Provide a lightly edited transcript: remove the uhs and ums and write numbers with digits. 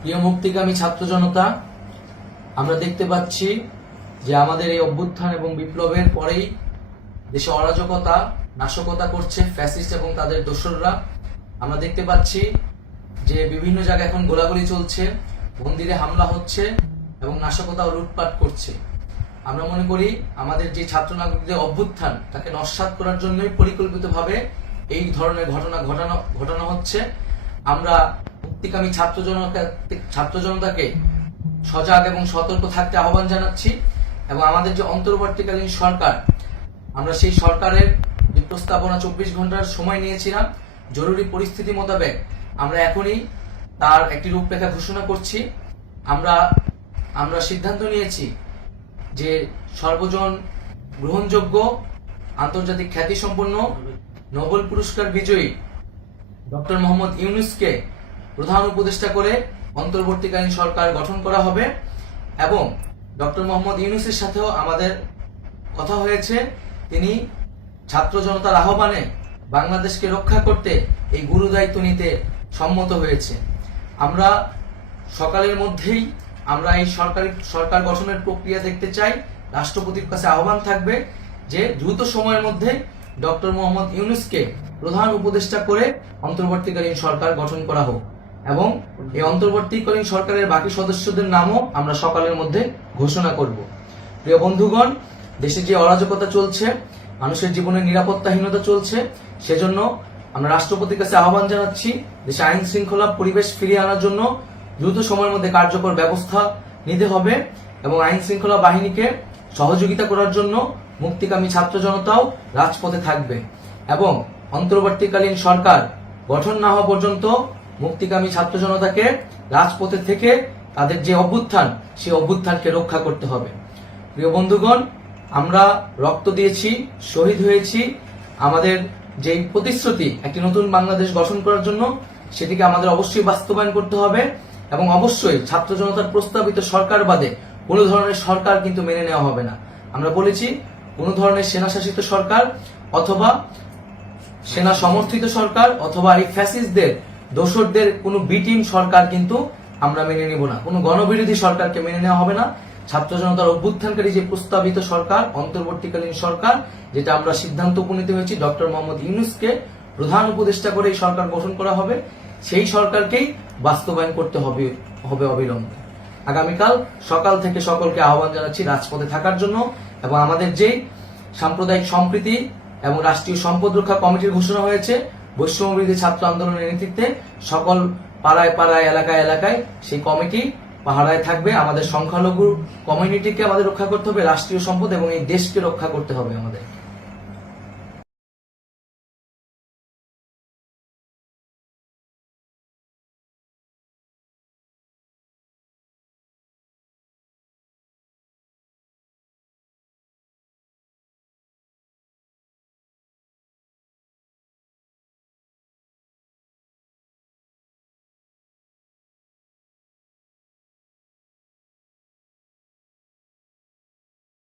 প্রিয় মুক্তিকামী ছাত্র জনতা, আমরা দেখতে পাচ্ছি যে আমাদের এই অভ্যুত্থান এবং বিপ্লবের পরেই দেশে অরাজকতা নাশকতা করছে ফ্যাসিস্ট এবং তাদের দোসররা। আমরা দেখতে পাচ্ছি যে বিভিন্ন জায়গায় এখন গোলাগুলি চলছে, মন্দিরে হামলা হচ্ছে এবং নাশকতা ও লুটপাট করছে। আমরা মনে করি আমাদের যে ছাত্র নাগরিকদের অভ্যুত্থান তাকে নস্যাৎ করার জন্যই পরিকল্পিতভাবে এই ধরনের ঘটনা ঘটানো হচ্ছে। আমরা মুক্তিকামী ছাত্র জনতাকে সজাগ এবং সতর্ক থাকতে আহ্বান জানাচ্ছি এবং আমাদের যে অন্তর্বর্তীকালীন সরকার, আমরা সেই সরকারের যে প্রস্তাবনা 24 ঘন্টার সময় নিয়েছিলাম, জরুরি পরিস্থিতি মোতাবেক আমরা এখনই তার একটি রূপরেখা ঘোষণা করছি। আমরা সিদ্ধান্ত নিয়েছি যে সর্বজন গ্রহণযোগ্য আন্তর্জাতিক খ্যাতিসম্পন্ন নোবেল পুরস্কার বিজয়ী ডক্টর মোহাম্মদ ইউনূসকে প্রধান উপদেষ্টা করে অন্তর্বর্তীকালীন সরকার গঠন করা হবে এবং ডক্টর মোহাম্মদ ইউনূসের সাথেও আমাদের কথা হয়েছে। তিনি ছাত্র জনতার আহ্বানে বাংলাদেশকে রক্ষা করতে এই গুরু দায়িত্ব নিতে সম্মত হয়েছে। আমরা সকালের মধ্যেই আমরা এই সরকার গঠনের প্রক্রিয়া দেখতে চাই। রাষ্ট্রপতির কাছে আহ্বান থাকবে যে দ্রুত সময়ের মধ্যে ডক্টর মোহাম্মদ ইউনূসকে প্রধান উপদেষ্টা করে অন্তর্বর্তীকালীন সরকার গঠন করা হোক এবং এই অন্তর্বর্তীকালীন সরকারের বাকি সদস্যদের নামও আমরা সকালের মধ্যে ঘোষণা করব। প্রিয় বন্ধুগণ, দেশে যে অরাজকতা চলছে, মানুষের জীবনের নিরাপত্তাহীনতা চলছে, সেজন্য আমরা রাষ্ট্রপতির কাছে আহ্বান জানাচ্ছি দেশে আইন শৃঙ্খলা পরিবেশ ফিরিয়ে আনার জন্য দ্রুত সময়ের মধ্যে কার্যকর ব্যবস্থা নিতে হবে এবং আইন শৃঙ্খলা বাহিনীকে সহযোগিতা করার জন্য মুক্তিকামী ছাত্র জনতাও রাজপথে থাকবে এবং অন্তর্বর্তীকালীন সরকার গঠন না হওয়া পর্যন্ত মুক্তিকামী ছাত্র জনতাকে রাজপথে থেকে তাদের যে অভ্যুত্থান, সেই অভ্যুত্থানকে রক্ষা করতে হবে। প্রিয় বন্ধুগণ, আমরা রক্ত দিয়েছি, শহীদ হয়েছি। আমাদের যে প্রতিশ্রুতি একটি নতুন বাংলাদেশ গঠন করার জন্য, সেটিকে আমাদের অবশ্যই বাস্তবায়ন করতে হবে এবং অবশ্যই ছাত্র জনতার প্রস্তাবিত সরকার বাদে কোনো ধরনের সরকার কিন্তু মেনে নেওয়া হবে না। আমরা বলেছি কোনো ধরনের সেনা শাসিত সরকার অথবা সেনা সমর্থিত সরকার অথবা এই ফ্যাসিস্টদের দোসরদের কোনো বিটিম সরকার কিন্তু আমরা মেনে নিব না। কোনো গণবিরোধী সরকারকে মেনে নেওয়া হবে না। ছাত্র জনতার অভ্যুত্থানকারী যে প্রস্তাবিত সরকার, অন্তর্বর্তীকালীন সরকার, যেটা আমরা সিদ্ধান্ত উপনীত হয়েছি ডক্টর মোহাম্মদ ইউনূসকে প্রধান উপদেষ্টা করে এই সরকার গঠন করা হবে, সেই সরকারকেই বাস্তবায়ন করতে হবে অবিলম্বে। আগামীকাল সকাল থেকে সকলকে আহ্বান জানাচ্ছি রাজপথে থাকার জন্য এবং আমাদের যে সাম্প্রদায়িক সম্প্রীতি এবং রাষ্ট্রীয় সম্পদ রক্ষা কমিটির ঘোষণা হয়েছে বৈষম্যবিরোধী ছাত্র আন্দোলনের নেতৃত্বে, সকল পাড়ায় পাড়ায় এলাকায় এলাকায় সেই কমিটি পাহারায় থাকবে। আমাদের সংখ্যালঘু কমিউনিটিকে আমাদের রক্ষা করতে হবে, রাষ্ট্রীয় সম্পদ এবং এই দেশকে রক্ষা করতে হবে আমাদের।